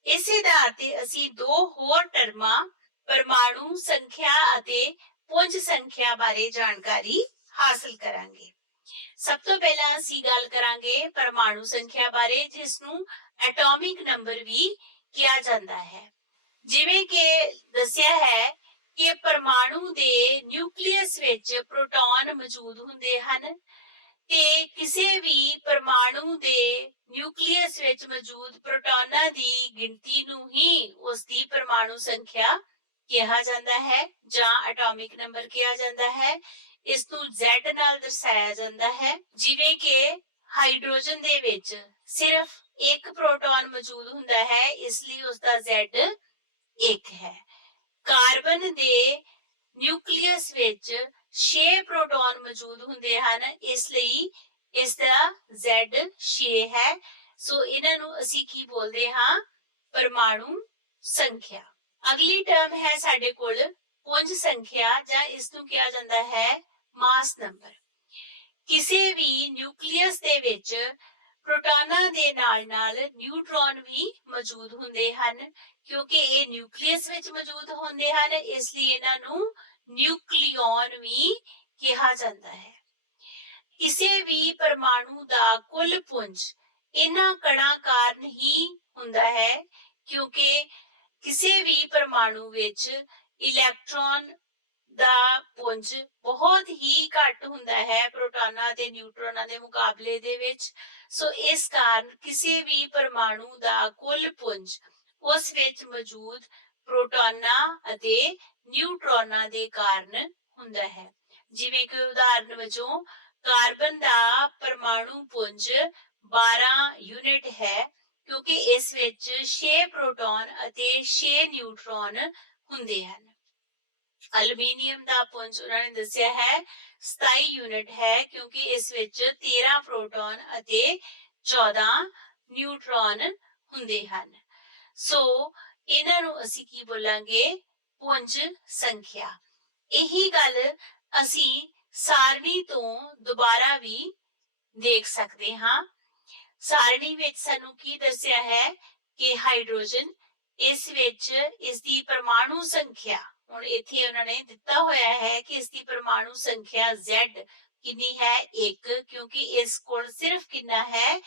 ਇਸੇ ਆਧਾਰ ਤੇ ਅਸੀਂ ਦੋ ਹੋਰ ਟਰਮਾਂ ਪਰਮਾਣੂ ਸੰਖਿਆ ਅਤੇ ਪੁੰਜ ਸੰਖਿਆ ਬਾਰੇ ਜਾਣਕਾਰੀ ਹਾਸਲ ਕਰਾਂਗੇ। ਸਭ ਤੋਂ ਪਹਿਲਾਂ ਅਸੀਂ ਗੱਲ ਕਰਾਂਗੇ ਪਰਮਾਣੂ ਸੰਖਿਆ ਬਾਰੇ, ਜਿਸ ਨੂੰ ਐਟੋਮਿਕ ਨੰਬਰ ਵੀ ਕਿਹਾ ਜਾਂਦਾ ਹੈ। ਜਿਵੇਂ ਕਿ ਦੱਸਿਆ ਹੈ ਕਿ ਪਰਮਾਣੂ ਦੇ ਨਿਊਕਲੀਅਸ ਵਿੱਚ ਪ੍ਰੋਟੋਨ ਮੌਜੂਦ ਹੁੰਦੇ ਹਨ ਤੇ ਕਿਸੇ ਵੀ ਪਰਮਾਣੂ ਦੇ ਨਿਊਕਲੀਅਸ ਵਿੱਚ ਮੌਜੂਦ ਪ੍ਰੋਟੋਨਾਂ ਦੀ ਗਿਣਤੀ ਨੂੰ ਹੀ ਉਸ ਦੀ ਪਰਮਾਣੂ ਸੰਖਿਆ ਕਿਹਾ ਜਾਂਦਾ ਹੈ ਜਾਂ ਐਟੋਮਿਕ ਨੰਬਰ ਕਿਹਾ ਜਾਂਦਾ ਹੈ। ਇਸ ਨੂੰ Z ਨਾਲ ਦਰਸਾਇਆ ਜਾਂਦਾ ਹੈ। ਜਿਵੇਂ ਕਿ ਹਾਈਡਰੋਜਨ ਦੇ ਵਿੱਚ ਸਿਰਫ ਇੱਕ ਪ੍ਰੋਟੋਨ ਮੌਜੂਦ ਹੁੰਦਾ ਹੈ, ਇਸ ਲਈ ਉਸਦਾ Z 1 ਹੈ। ਕਾਰਬਨ ਦੇ ਨਿਊਕਲੀਅਸ ਵਿੱਚ 6 ਪ੍ਰੋਟੋਨ ਮੌਜੂਦ ਹੁੰਦੇ ਹਨ, ਇਸ ਲਈ ਇਸ ਦਾ Z 6 ਹੈ। ਸੋ ਇਹਨਾਂ ਨੂੰ ਅਸੀਂ ਕੀ ਬੋਲਦੇ ਹਾਂ? ਪਰਮਾਣੂ ਸੰਖਿਆ। ਅਗਲੀ ਟਰਮ ਹੈ ਸਾਡੇ ਕੋਲ ਪੁੰਜ ਸੰਖਿਆ, ਜਾਂ ਇਸ ਨੂੰ ਕਿਹਾ ਜਾਂਦਾ ਹੈ ਮਾਸ ਨੰਬਰ। ਕਿਸੇ ਵੀ ਨਿਊਕਲੀਅਸ ਦੇ ਵਿੱਚ ਪ੍ਰੋਟੋਨਾਂ ਦੇ ਨਾਲ-ਨਾਲ ਨਿਊਟਰੋਨ ਵੀ ਮੌਜੂਦ ਹੁੰਦੇ ਹਨ। ਕਿਉਂਕਿ ਇਹ ਨਿਊਕਲੀਅਸ ਵਿੱਚ ਮੌਜੂਦ ਹੁੰਦੇ ਹਨ, ਇਸ ਲਈ ਇਹਨਾਂ ਨੂੰ ਨਿਊਕਲੀਓਨ ਵੀ ਕਿਹਾ ਜਾਂਦਾ ਹੈ। ਕਿਸੇ ਵੀ ਪਰਮਾਣੂ ਦਾ ਕੁੱਲ ਪੁੰਜ ਇਹਨਾਂ ਕਣਾਂ ਕਾਰਨ ਹੀ ਹੁੰਦਾ ਹੈ, ਕਿਉਂਕਿ ਕਿਸੇ ਵੀ ਪਰਮਾਣੂ ਵਿੱਚ ਇਲੈਕਟ੍ਰੋਨ ਦਾ ਪੁੰਜ ਬਹੁਤ ਹੀ ਘੱਟ ਹੁੰਦਾ ਹੈ ਪ੍ਰੋਟੋਨਾਂ ਤੇ ਨਿਊਟਰੋਨਾਂ ਦੇ ਮੁਕਾਬਲੇ ਦੇ ਵਿੱਚ। ਸੋ ਇਸ ਕਾਰਨ ਕਿਸੇ ਵੀ ਪਰਮਾਣੂ ਦਾ ਕੁੱਲ ਪੁੰਜ ਉਸ ਵਿੱਚ ਮੌਜੂਦ ਪ੍ਰੋਟੋਨਾਂ ਅਤੇ ਨਿਊਟਰੋਨਾਂ ਦੇ ਕਾਰਨ ਹੁੰਦਾ ਹੈ। ਜਿਵੇਂ ਕਿ ਉਦਾਹਰਨ ਵਜੋਂ ਕਾਰਬਨ ਦਾ ਪਰਮਾਣੂ ਪੁੰਜ 12 ਯੂਨਿਟ ਹੈ, ਕਿਉਂਕਿ ਇਸ ਵਿੱਚ 6 ਪ੍ਰੋਟੋਨ ਅਤੇ 6 ਨਿਊਟਰੋਨ ਹੁੰਦੇ ਹਨ। ਐਲੂਮੀਨੀਅਮ ਦਾ ਪੁੰਜ ਉਹਨਾਂ ਨੇ ਦੱਸਿਆ ਹੈ 27 ਯੂਨਿਟ ਹੈ, ਕਿਉਂਕਿ ਇਸ ਵਿੱਚ 13 ਪ੍ਰੋਟੋਨ ਅਤੇ 14 ਨਿਊਟਰੋਨ ਹੁੰਦੇ ਹਨ। ਸੋ ਇਹਨਾਂ ਨੂੰ ਅਸੀਂ ਕੀ ਬੋਲਾਂਗੇ? ਪੁੰਜ ਸੰਖਿਆ। ਇਹੀ ਗੱਲ ਅਸੀਂ ਸਾਰਣੀ ਤੋਂ ਦੁਬਾਰਾ ਵੀ ਦੇਖ ਸਕਦੇ ਹਾਂ। ਸਾਰਣੀ ਵਿੱਚ ਸਾਨੂੰ ਕੀ ਦੱਸਿਆ ਹੈ ਕਿ ਹਾਈਡਰੋਜਨ, ਇਸ ਵਿੱਚ ਇਸ ਦੀ ਪਰਮਾਣੂ ਸੰਖਿਆ, ਹੁਣ ਇੱਥੇ ਉਹਨਾਂ ਨੇ ਦਿੱਤਾ ਹੋਇਆ ਹੈ ਕਿ ਇਸ ਦੀ ਪਰਮਾਣੂ ਸੰਖਿਆ Z ਕਿੰਨੀ ਹੈ? 1, ਕਿਉਂਕਿ ਇਸ ਕੋਲ ਸਿਰਫ ਕਿੰਨਾ ਹੈ?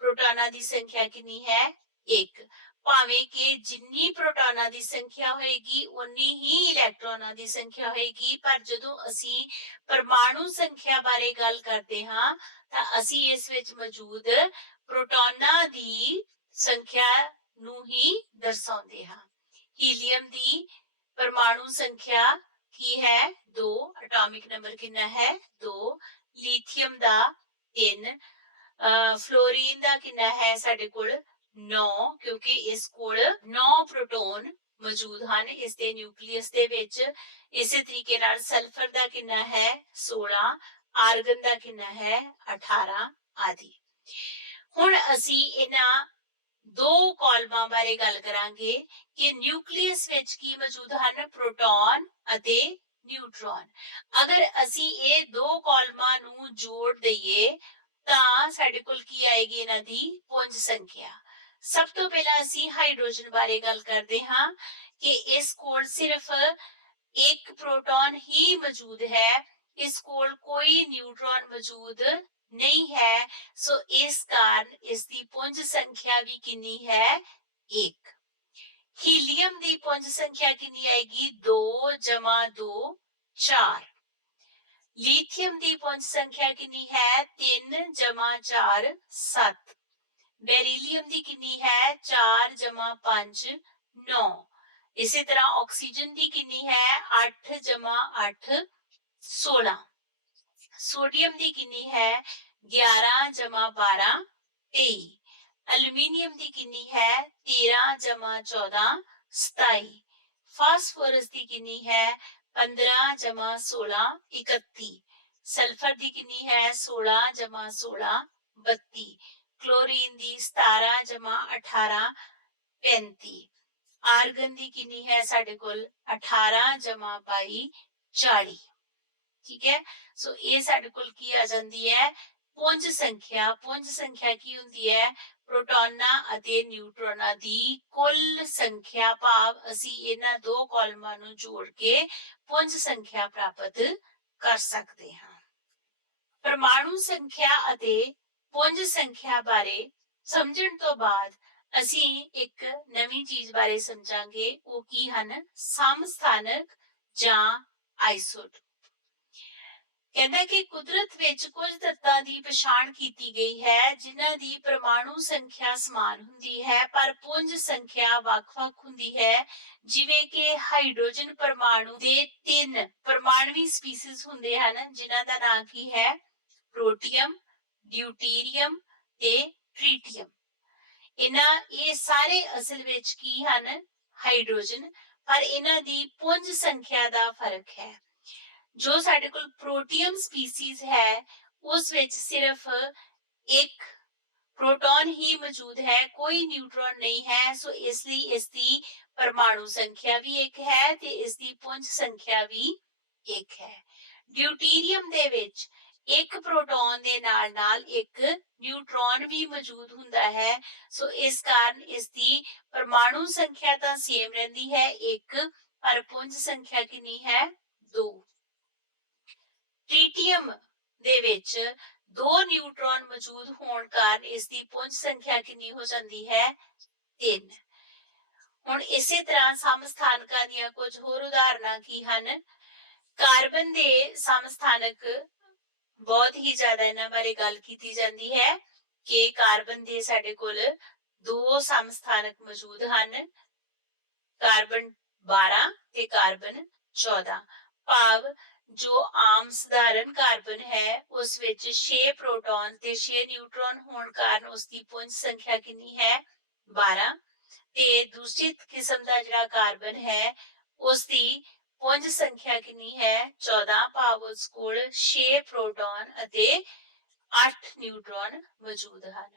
ਪ੍ਰੋਟੋਨਾਂ ਦੀ ਸੰਖਿਆ ਕਿੰਨੀ ਹੈ? 1। ਭਾਵੇਂ ਕਿ ਜਿੰਨੀ ਪ੍ਰੋਟੋਨਾਂ ਦੀ ਸੰਖਿਆ ਹੋਏਗੀ ਉਨੀ ਹੀ ਇਲੈਕਟ੍ਰੋਨਾਂ ਦੀ ਸੰਖਿਆ ਹੋਏਗੀ, ਪਰ ਜਦੋਂ ਅਸੀਂ ਪਰਮਾਣੂ ਸੰਖਿਆ ਬਾਰੇ ਗੱਲ ਕਰਦੇ ਹਾਂ ਤਾਂ ਅਸੀਂ ਇਸ ਵਿੱਚ ਮੌਜੂਦ ਪ੍ਰੋਟੋਨਾਂ ਦੀ ਸੰਖਿਆ ਨੂੰ ਹੀ ਦਰਸਾਉਂਦੇ ਹਾਂ। ਹੀਲੀਅਮ ਦੀ ਪਰਮਾਣੂ ਸੰਖਿਆ ਕੀ ਹੈ? 2। ਐਟੋਮਿਕ ਨੰਬਰ ਕਿੰਨਾ ਹੈ? 2। ਲਿਥੀਅਮ ਦਾ 3। ਫਲੋਰੀਨ ਦਾ ਕਿੰਨਾ ਹੈ ਸਾਡੇ ਕੋਲ? 9, ਕਿਉਂਕਿ ਇਸ ਕੋਲ 9 ਪ੍ਰੋਟੋਨ ਮੌਜੂਦ ਹਨ ਇਸ ਦੇ ਨਿਊਕਲੀਅਸ ਦੇ ਵਿੱਚ। ਇਸੇ ਤਰੀਕੇ ਨਾਲ ਸਲਫਰ ਦਾ ਕਿੰਨਾ ਹੈ? 16। ਆਰਗਨ ਦਾ ਕਿੰਨਾ ਹੈ? 18 ਆਦਿ। ਹੁਣ ਅਸੀਂ ਇਹਨਾਂ ਦੋ ਕਾਲਮਾਂ ਬਾਰੇ ਗੱਲ ਕਰਾਂਗੇ ਕਿ ਨਿਊਕਲੀਅਸ ਵਿੱਚ ਕੀ ਮੌਜੂਦ ਹਨ? ਪ੍ਰੋਟੋਨ ਅਤੇ ਨਿਊਟਰੋਨ। ਅਗਰ ਅਸੀਂ ਇਹ ਦੋ ਕਾਲਮਾਂ ਨੂੰ ਜੋੜ ਦਈਏ ਤਾਂ ਸਾਡੇ ਕੋਲ ਕੀ ਆਏਗੀ? ਇਹਨਾਂ ਦੀ ਪੁੰਜ ਸੰਖਿਆ। ਸਭ ਤੋਂ ਪਹਿਲਾਂ ਅਸੀਂ ਹਾਈਡਰੋਜਨ ਬਾਰੇ ਗੱਲ ਕਰਦੇ ਹਾਂ ਕਿ ਇਸ ਕੋਲ ਸਿਰਫ ਇੱਕ ਪ੍ਰੋਟੋਨ ਹੀ ਮੌਜੂਦ ਹੈ, ਇਸ ਕੋਲ ਕੋਈ ਨਿਊਟਰੋਨ ਮੌਜੂਦ ਨਹੀਂ ਹੈ। ਸੋ ਇਸ ਕਾਰਨ ਇਸ ਦੀ ਪੁੰਜ ਸੰਖਿਆ ਵੀ ਕਿੰਨੀ ਹੈ? 1। ਹੀਲੀਅਮ ਦੀ ਪੁੰਜ ਸੰਖਿਆ ਕਿੰਨੀ ਆਏਗੀ? 2 + 2 4। ਲਿਥੀਅਮ ਦੀ ਪੁੰਜ ਸੰਖਿਆ ਕਿੰਨੀ ਹੈ? 3 + 4 7। ਬੈਰੀਲੀਅਮ ਦੀ ਕਿੰਨੀ ਹੈ? 4 + 5 9। ਇਸੇ ਤਰ੍ਹਾਂ ਆਕਸੀਜਨ ਦੀ ਕਿੰਨੀ ਹੈ? 8 + 8 16। ਸੋਡੀਅਮ ਦੀ ਕਿੰਨੀ ਹੈ? 11 + 12 23। ਐਲੂਮੀਨੀਅਮ ਦੀ ਕਿੰਨੀ ਹੈ? 13 + 14 27। ਫਾਸਫੋਰਸ ਦੀ ਕਿੰਨੀ ਹੈ? 15 + 16 31। ਸਲਫਰ ਦੀ ਕਿੰਨੀ ਹੈ? 16 + 16 32। ਕਲੋਰੀਨ ਦੀ 17 + 18 35। ਆਰਗਨ ਦੀ ਕਿੰਨੀ ਹੈ ਸਾਡੇ ਕੋਲ? 18 + 22 40। ਠੀਕ ਹੈ। ਸੋ ਇਹ ਸਾਡੇ ਕੋਲ ਕੀ ਆ ਜਾਂਦੀ ਹੈ? ਪੁੰਜ ਸੰਖਿਆ। ਪੁੰਜ ਸੰਖਿਆ ਕੀ ਹੁੰਦੀ ਹੈ? ਪ੍ਰੋਟੋਨਾਂ ਅਤੇ ਨਿਊਟਰੋਨਾਂ ਦੀ ਕੁੱਲ ਸੰਖਿਆ, ਭਾਵ ਅਸੀਂ ਇਹਨਾਂ ਦੋ ਕਾਲਮਾਂ ਨੂੰ ਜੋੜ ਕੇ ਪੁੰਜ ਸੰਖਿਆ ਪ੍ਰਾਪਤ ਕਰ ਸਕਦੇ ਹਾਂ। ਪਰਮਾਣੂ ਸੰਖਿਆ ਅਤੇ ਪੁੰਜ ਸੰਖਿਆ ਬਾਰੇ ਸਮਝਣ ਤੋਂ ਬਾਅਦ ਅਸੀਂ ਇੱਕ ਨਵੀਂ ਚੀਜ਼ ਬਾਰੇ ਸਮਝਾਂਗੇ। ਉਹ ਕੀ ਹਨ? ਸਮਸਥਾਨਕ ਜਾਂ ਆਈਸੋਟੋਪ। ਕਹਿੰਦਾ ਕਿ ਕੁਦਰਤ ਵਿੱਚ ਕੁਝ ਤੱਤਾਂ ਦੀ ਪਛਾਣ ਕੀਤੀ ਗਈ ਹੈ ਜਿਨ੍ਹਾਂ ਦੀ ਪਰਮਾਣੂ ਸੰਖਿਆ ਸਮਾਨ ਹੁੰਦੀ ਹੈ ਪਰ ਪੁੰਜ ਸੰਖਿਆ ਵੱਖ-ਵੱਖ ਹੁੰਦੀ ਹੈ। ਜਿਵੇਂ ਕਿ ਹਾਈਡਰੋਜਨ ਪਰਮਾਣੂ ਦੇ 3 ਪਰਮਾਣਵੀ ਸਪੀਸੀਜ਼ ਹੁੰਦੇ ਹਨ, ਜਿਨ੍ਹਾਂ ਦਾ ਨਾਮ ਕੀ ਹੈ? ਪ੍ਰੋਟੀਅਮ, ਡਿਊਟੀਰੀਅਮ ਤੇ ਟ੍ਰੀਟੀਅਮ। ਇਹ ਸਾਰੇ ਅਸਲ ਵਿੱਚ ਕੀ ਹਨ? ਹਾਈਡਰੋਜਨ, ਪਰ ਇਹਨਾਂ ਦੀ ਪੁੰਜ ਸੰਖਿਆ ਦਾ ਫਰਕ ਹੈ। ਜੋ ਸਾਡੇ ਕੋਲ ਪ੍ਰੋਟੀਅਮ ਸਪੀਸੀਜ਼ ਹੈ ਉਸ ਵਿੱਚ ਸਿਰਫ ਇੱਕ ਪ੍ਰੋਟੋਨ ਹੀ ਮੌਜੂਦ ਹੈ, ਕੋਈ ਨਿਊਟਰੋਨ ਨਹੀਂ ਹੈ। ਸੋ ਇਸ ਲਈ ਇਸ ਦੀ ਪਰਮਾਣੂ ਸੰਖਿਆ ਵੀ ਇੱਕ ਹੈ ਤੇ ਇਸ ਦੀ ਪੁੰਜ ਸੰਖਿਆ ਵੀ ਇੱਕ ਹੈ। ਡਿਊਟੀਰੀਅਮ ਦੇ ਵਿੱਚ ਇੱਕ ਪ੍ਰੋਟੋਨ ਦੇ ਨਾਲ ਇੱਕ ਨਿਊਟਰੋਨ ਵੀ ਮੌਜੂਦ ਹੁੰਦਾ ਹੈ। ਸੋ ਇਸ ਕਾਰਨ ਇਸ ਦੀ ਪਰਮਾਣੂ ਸੰਖਿਆ ਤਾਂ ਸੇਮ ਰਹਿੰਦੀ ਹੈ ਇੱਕ, ਪਰ ਪੁੰਜ ਸੰਖਿਆ ਕਿੰਨੀ ਹੈ? 2। ਟ੍ਰੀਟੀਅਮ ਦੇ ਵਿੱਚ 2 ਨਿਊਟਰੋਨ ਮੌਜੂਦ ਹੋਣ ਕਾਰਨ ਇਸ ਦੀ ਪੁੰਜ ਸੰਖਿਆ ਕਿੰਨੀ ਹੋ ਜਾਂਦੀ ਹੈ? 3। ਹੁਣ ਇਸੇ ਤਰ੍ਹਾਂ ਸਮਸਥਾਨਕਾਂ ਦੀਆਂ ਕੁਝ ਹੋਰ ਉਦਾਹਰਨਾਂ ਕੀ ਹਨ? ਕਾਰਬਨ ਦੇ ਸਮਸਥਾਨਕ ਬਹੁਤ ਹੀ ਜ਼ਿਆਦਾ ਇਹਨਾਂ ਬਾਰੇ ਗੱਲ ਕੀਤੀ ਜਾਂਦੀ ਹੈ ਕਿ ਕਾਰਬਨ ਦੇ ਸਾਡੇ ਕੋਲ 2 ਸਮਸਥਾਨਕ ਮੌਜੂਦ ਹਨ, ਕਾਰਬਨ 12 ਤੇ ਕਾਰਬਨ 14। ਭਾਵ ਜੋ ਆਮ ਸਧਾਰਨ ਕਾਰਬਨ ਹੈ ਉਸ ਵਿੱਚ 6 ਪ੍ਰੋਟੋਨ ਤੇ 6 ਨਿਊਟਰੋਨ ਹੋਣ ਕਾਰਨ ਉਸ ਦੀ ਪੁੰਜ ਸੰਖਿਆ ਕਿੰਨੀ ਹੈ? 12। ਤੇ ਦੂਸਰੀ ਕਿਸਮ ਦਾ ਜਿਹੜਾ ਕਾਰਬਨ ਹੈ ਉਸ ਦੀ ਪੁੰਜ ਸੰਖਿਆ ਕਿੰਨੀ ਹੈ? 14। ਭਾਵ ਉਸ ਕੋਲ 6 ਪ੍ਰੋਟੋਨ ਅਤੇ 8 ਨਿਊਟਰੋਨ ਮੌਜੂਦ ਹਨ।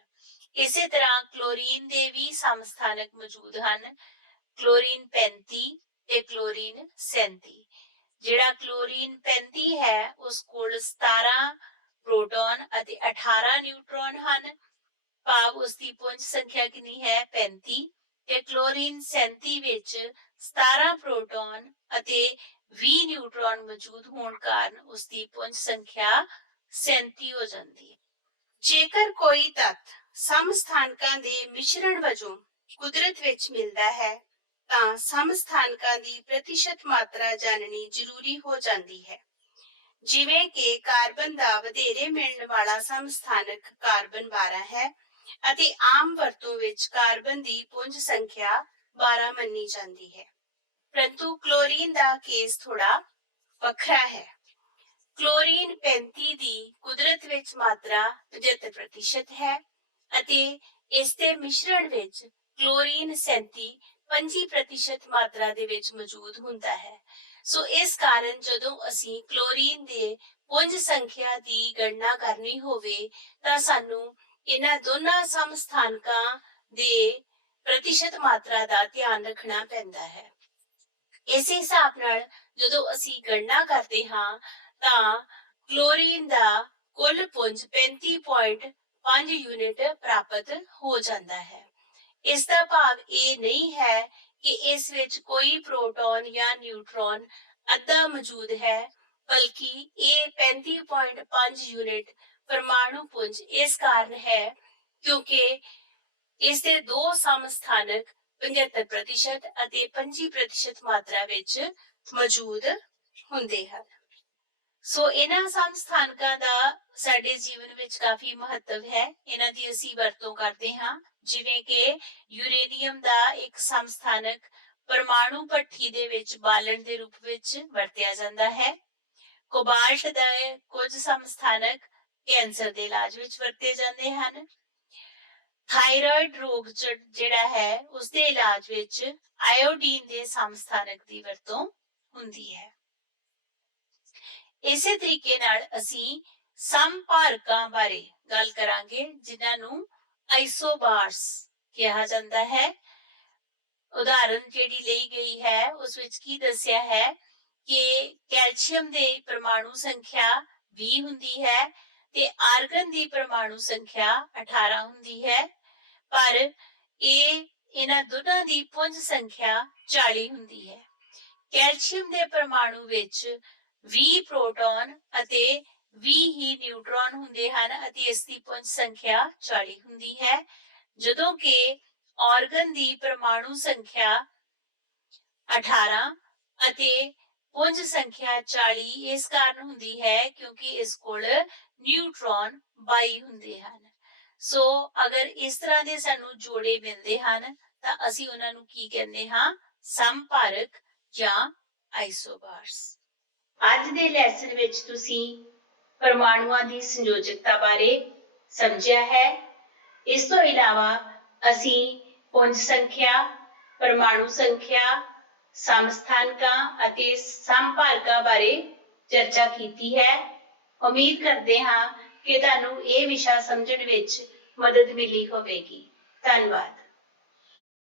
ਇਸੇ ਤਰ੍ਹਾਂ ਕਲੋਰੀਨ ਦੇ ਵੀ ਸਮਸਥਾਨਕ ਮੌਜੂਦ ਹਨ, ਕਲੋਰੀਨ 35 ਤੇ ਕਲੋਰੀਨ 37। ਜਿਹੜਾ ਕਲੋਰੀਨ 35 ਹੈ ਉਸ ਕੋਲ 17 ਪ੍ਰੋਟੋਨ ਅਤੇ 18 ਨਿਊਟਰੋਨ ਹਨ। ਭਾਵ ਉਸ ਦੀ ਪੁੰਜ ਸੰਖਿਆ ਕਿੰਨੀ ਹੈ? 35। ਤੇ ਕਲੋਰੀਨ 37 ਵਿੱਚ 17 ਪ੍ਰੋਟੋਨ ਅਤੇ 20 ਨਿਊਟਰੋਨ ਮੌਜੂਦ ਹੋਣ ਕਾਰਨ ਉਸ ਦੀ ਪੁੰਜ ਸੰਖਿਆ 37 ਹੋ ਜਾਂਦੀ ਹੈ। ਜੇਕਰ ਕੋਈ ਤੱਤ ਸਮਸਥਾਨਕਾਂ ਦੇ ਮਿਸ਼ਰਣ ਵਜੋਂ ਕੁਦਰਤ ਵਿੱਚ ਮਿਲਦਾ ਹੈ ਤਾਂ ਸਮਸਥਾਨਕਾਂ ਦੀ ਪ੍ਰਤੀਸ਼ਤ ਮਾਤਰਾ ਜਾਣਨੀ ਜ਼ਰੂਰੀ ਹੋ ਜਾਂਦੀ ਹੈ। ਜਿਵੇਂ ਕਿ ਕਾਰਬਨ ਦਾ ਵਧੇਰੇ ਮਿਲਣ ਵਾਲਾ ਸਮਸਥਾਨਕ ਕਾਰਬਨ 12 ਹੈ ਅਤੇ ਆਮ ਵਰਤੋਂ ਵਿੱਚ ਕਾਰਬਨ ਦੀ ਪੁੰਜ ਸੰਖਿਆ 12 ਮੰਨੀ ਜਾਂਦੀ ਹੈ। ਪਰੰਤੂ ਕਲੋਰੀਨ ਦਾ ਕੇਸ ਥੋੜਾ ਵੱਖਰਾ ਹੈ। ਕਲੋਰੀਨ 35 ਦੀ ਕੁਦਰਤ ਵਿੱਚ ਮਾਤਰਾ 75% ਹੈ ਅਤੇ ਇਸ ਦੇ ਮਿਸ਼ਰਣ ਵਿੱਚ ਕਲੋਰੀਨ 37 25% ਮਾਤਰਾ ਦੇ ਵਿੱਚ ਮੌਜੂਦ ਹੁੰਦਾ ਹੈ। ਸੋ ਇਸ ਕਾਰਨ ਜਦੋਂ ਅਸੀਂ ਕਲੋਰੀਨ ਦੇ ਪੁੰਜ ਸੰਖਿਆ ਦੀ ਗਣਨਾ ਕਰਨੀ ਹੋਵੇ ਤਾਂ ਸਾਨੂੰ ਇਹਨਾਂ ਦੋਨਾਂ ਸਮਸਥਾਨਕਾਂ ਦੇ ਪ੍ਰਤੀਸ਼ਤ ਮਾਤਰਾ ਦਾ ਧਿਆਨ ਰੱਖਣਾ ਪੈਂਦਾ ਹੈ। ਇਸੇ ਹਿਸਾਬ ਨਾਲ ਜਦੋਂ ਅਸੀਂ ਗਣਨਾ ਕਰਦੇ ਹਾਂ ਤਾਂ ਕਲੋਰੀਨ ਦਾ ਕੁੱਲ ਪੁੰਜ 35.5 ਯੂਨਿਟ ਪ੍ਰਾਪਤ ਹੋ ਜਾਂਦਾ ਹੈ। ਇਸ ਦਾ ਭਾਵ ਇਹ ਨਹੀਂ ਹੈ ਕਿ ਇਸ ਵਿੱਚ ਕੋਈ ਪ੍ਰੋਟੋਨ ਜਾਂ ਨਿਊਟਰੋਨ ਅੱਧਾ ਮੌਜੂਦ ਹੈ, ਬਲਕਿ ਇਹ 35.5 ਯੂਨਿਟ ਪਰਮਾਣੂ ਪੁੰਜ ਇਸ ਕਾਰਨ ਹੈ ਕਿਉਂਕਿ ਇਸ ਦੇ 2 ਸਮਸਥਾਨਕ 75% ਅਤੇ 25% ਮਾਤਰਾ ਵਿੱਚ ਮੌਜੂਦ ਹੁੰਦੇ ਹਨ। ਸੋ ਇਹਨਾਂ ਸਮਸਥਾਨਕਾਂ ਦਾ ਸਾਡੇ ਜੀਵਨ ਵਿੱਚ ਕਾਫੀ ਮਹੱਤਵ ਹੈ। ਇਹਨਾਂ ਦੀ ਅਸੀਂ ਵਰਤੋਂ ਕਰਦੇ ਹਾਂ, ਜਿਵੇਂ ਕਿ ਯੂਰੇਨੀਅਮ ਦਾ ਇੱਕ ਸਮਸਥਾਨਕ ਪਰਮਾਣੂ ਭੱਠੀ ਦੇ ਵਿੱਚ ਬਾਲਣ ਦੇ ਰੂਪ ਵਿੱਚ ਵਰਤਿਆ ਜਾਂਦਾ ਹੈ। ਕੋਬਾਲਟ ਦਾ ਕੁਝ ਸਮਸਥਾਨਕ ਕੈਂਸਰ ਦੇ ਇਲਾਜ ਵਿੱਚ ਵਰਤੇ ਜਾਂਦੇ ਹਨ। ਥਾਇਰਾਇਡ ਰੋਗ ਜਿਹੜਾ ਹੈ ਉਸ ਦੇ ਇਲਾਜ ਵਿੱਚ ਆਇਓਡੀਨ ਦੇ ਸਮਸਥਾਨਕ ਦੀ ਵਰਤੋਂ ਹੁੰਦੀ ਹੈ। ਇਸੇ ਤਰੀਕੇ ਨਾਲ ਅਸੀਂ ਸਮਭਾਰਕਾਂ ਬਾਰੇ ਗੱਲ ਕਰਾਂਗੇ, ਜਿਨ੍ਹਾਂ ਨੂੰ ਆਈਸੋਬਾਰਸ ਕਿਹਾ ਜਾਂਦਾ ਹੈ। ਉਦਾਹਰਨ ਜਿਹੜੀ ਲਈ ਗਈ ਹੈ ਉਸ ਵਿੱਚ ਕੀ ਦੱਸਿਆ ਹੈ ਕਿ ਕੈਲਸ਼ੀਅਮ ਦੇ ਪਰਮਾਣੂ ਸੰਖਿਆ 20 ਹੁੰਦੀ ਹੈ ਤੇ ਆਰਗਨ ਦੀ ਪਰਮਾਣੂ ਸੰਖਿਆ 18 ਹੁੰਦੀ ਹੈ, ਪਰ ਇਹਨਾਂ ਦੋਨਾਂ ਦੀ ਪੁੰਜ ਸੰਖਿਆ 40 ਹੁੰਦੀ ਹੈ। ਕੈਲਸ਼ੀਅਮ ਦੇ ਪਰਮਾਣੂ ਵਿੱਚ 20 ਪ੍ਰੋਟੋਨ ਅਤੇ 20 ਹੀ ਨਿਊਟਰੋਨ ਹੁੰਦੇ ਹਨ ਅਤੇ ਇਸ ਦੀ ਪੁੰਜ ਸੰਖਿਆ 40 ਹੁੰਦੀ ਹੈ, ਜਦੋਂ ਕਿ ਆਰਗਨ ਦੀ ਪਰਮਾਣੂ ਸੰਖਿਆ 18 ਅਤੇ ਪੁੰਜ ਸੰਖਿਆ 40 ਇਸ ਕਾਰਨ ਹੁੰਦੀ ਹੈ ਕਿਉਂਕਿ ਇਸ ਕੋਲ ਨਿਊਟਰੋਨ 22 ਹੁੰਦੇ ਹਨ। ਸੋ ਅਗਰ ਇਸ ਤਰ੍ਹਾਂ ਦੇ ਸਾਨੂੰ ਜੋੜੇ ਮਿਲਦੇ ਹਨ ਤਾਂ ਅਸੀਂ ਉਹਨਾਂ ਨੂੰ ਕੀ ਕਹਿੰਦੇ ਹਾਂ? ਸਮਭਾਰਕ ਜਾਂ ਆਈਸੋਬਾਰਸ। ਅੱਜ ਦੇ ਲੈਸਨ ਵਿੱਚ ਤੁਸੀਂ ਪਰਮਾਣੂਆਂ ਦੀ ਸੰਯੋਜਕਤਾ ਬਾਰੇ ਸਮਝਿਆ ਹੈ। ਇਸ ਤੋਂ ਇਲਾਵਾ ਅਸੀਂ ਪੁੰਜ ਸੰਖਿਆ, ਪਰਮਾਣੂ ਸੰਖਿਆ, ਸਮਸਥਾਨਕਾਂ ਅਤੇ ਸਮਭਾਰਕਾਂ ਬਾਰੇ ਚਰਚਾ ਕੀਤੀ ਹੈ। ਉਮੀਦ ਕਰਦੇ ਹਾਂ ਕਿ ਤੁਹਾਨੂੰ ਇਹ ਵਿਸ਼ਾ ਸਮਝਣ ਵਿੱਚ ਮਦਦ ਮਿਲੀ ਹੋਵੇਗੀ। ਧੰਨਵਾਦ।